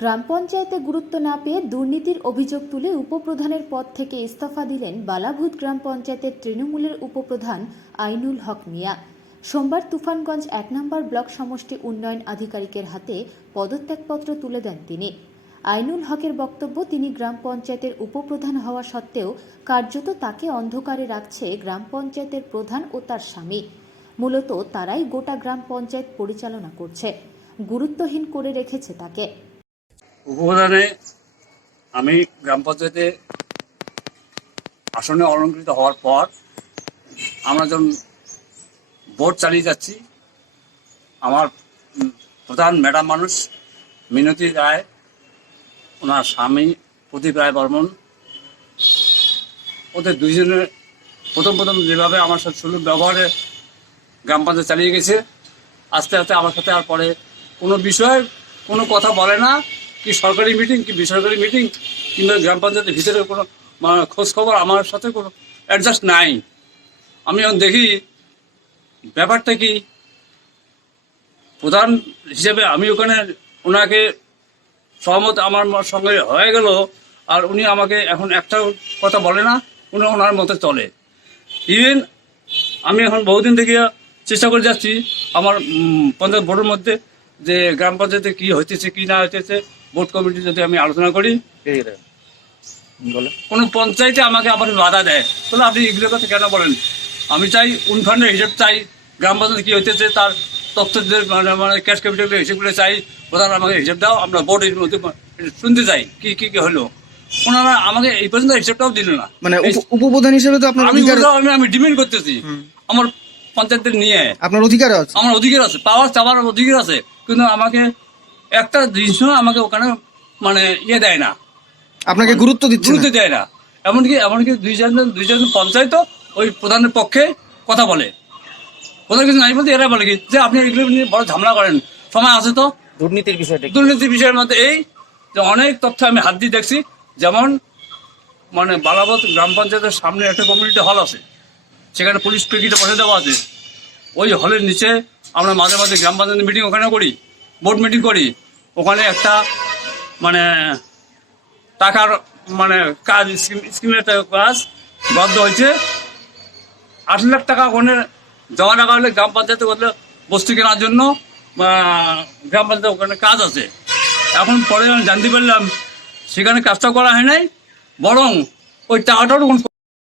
গ্রাম পঞ্চায়েতে গুরুত্ব না পেয়ে দুর্নীতির অভিযোগ তুলে উপপ্রধানের পদ থেকে ইস্তফা দিলেন বালাভূত গ্রাম পঞ্চায়েতের তৃণমূলের উপপ্রধান আইনুল হক মিয়া। সোমবার তুফানগঞ্জ এক নম্বর ব্লক সমষ্টি উন্নয়ন আধিকারিকের হাতে পদত্যাগপত্র তুলে দেন তিনি। আইনুল হকের বক্তব্য, তিনি গ্রাম পঞ্চায়েতের উপপ্রধান হওয়া সত্ত্বেও কার্যত তাকে অন্ধকারে রাখছে গ্রাম পঞ্চায়েতের প্রধান ও তার স্বামী। মূলত তারাই গোটা গ্রাম পঞ্চায়েত পরিচালনা করছে, গুরুত্বহীন করে রেখেছে তাকে। উপপ্রধানে আমি গ্রাম পঞ্চায়েতে আসনে অলঙ্কৃত হওয়ার পর আমরা যখন ভোট চালিয়ে যাচ্ছি, আমার প্রধান ম্যাডাম মানুষ মিনতি রায়, ওনার স্বামী প্রদীপ রায় বর্মন, ওদের দুইজনের প্রথম প্রথম যেভাবে আমার সাথে সুলভ ব্যবহারে গ্রাম পঞ্চায়েত চালিয়ে গেছে, আস্তে আস্তে আমার সাথে আর পরে কোনো বিষয়ে কোনো কথা বলে না। কি সরকারি মিটিং কি বেসরকারি মিটিং কিংবা গ্রাম পঞ্চায়েতের ভিতরে কোনো খোঁজ খবর আমার সাথে কোনো অ্যাডজাস্ট নাই। আমি এখন দেখি, ব্যাপারটা কি? প্রধান হিসেবে আমি ওখানে ওনাকে সহমত আমার সঙ্গে হয়ে গেল, আর উনি আমাকে এখন একটা কথা বলে না, উনি ওনার মতে চলে। ইভেন আমি এখন বহুদিন থেকে চেষ্টা করে যাচ্ছি, আমার পঞ্চায়েত বোর্ডের মধ্যে যে গ্রাম পঞ্চায়েতে কী হইতেছে, কি না হইতেছে বোর্ড কমিটি যদি আমি আলোচনা করি বলো। কোনো পঞ্চায়েতে আমাকে আবার বাধা দেয়। তাহলে আপনি এগুলো কথা কেন বলেন? আমি চাই উনফান্ডের হিসেব চাই গ্রাম পঞ্চায়েত কি হইতেছে তার তথ্যদের মানে মানে ক্যাশ ক্যাপিটালের হিসেবগুলো চাই প্রধান আমাকে হিসেব দাও আমরা বোর্ডের মধ্যে শুনতে চাই কি কি কি হলো? ওনারা আমাকে এই পর্যন্ত হিসেবটাও দিল না। মানে উপপ্রধান হিসেবে তো আপনার আমি আমি ডিমান্ড করতেছি। আমার পঞ্চায়েতদের নিয়ে। আপনার অধিকার আছে। আমার অধিকার আছে পাওয়ার চাওয়ার অধিকার আছে। কিন্তু আমাকে একটা জিনিসও আমাকে ওখানে মানে ইয়ে দেয় না। আপনাকে গুরুত্ব দিচ্ছে গুরুত্ব দেয় না। এমনকি এমনকি দুই চারজন দুই চারজন পঞ্চায়েত ওই প্রধানের পক্ষে কথা বলে। ওদের কিছু নাই বলতে এরা বলে কি যে আপনি এগুলো নিয়ে বড় ঝামেলা করেন। সময় আছে তো? দুর্নীতির বিষয়টা দুর্নীতির বিষয়ের মধ্যে এই যে অনেক তথ্য আমি হাত দিয়ে দেখছি। যেমন মানে বালাবত গ্রাম পঞ্চায়েতের সামনে একটা কমিউনিটি হল আছে। সেখানে পুলিশ পিকিটে বসে দেওয়া আছে। ওই হলের নিচে আমরা মাঝে মাঝে গ্রাম পঞ্চায়েত মিটিং ওখানে করি বোর্ড মিটিং করি। ওখানে একটা মানে টাকার মানে কাজ, স্কিম, স্কিমের কাজ বদ্ধ হয়েছে। আট লাখ টাকা ওখানে জমা টাকা হলে গ্রাম পঞ্চায়েতে করলে বস্তু কেনার জন্য গ্রাম পঞ্চায়েতে ওখানে কাজ আছে। এখন পরে জানতে পারলাম, সেখানে কাজটা করা হয় নাই, বরং ওই টাকাটাও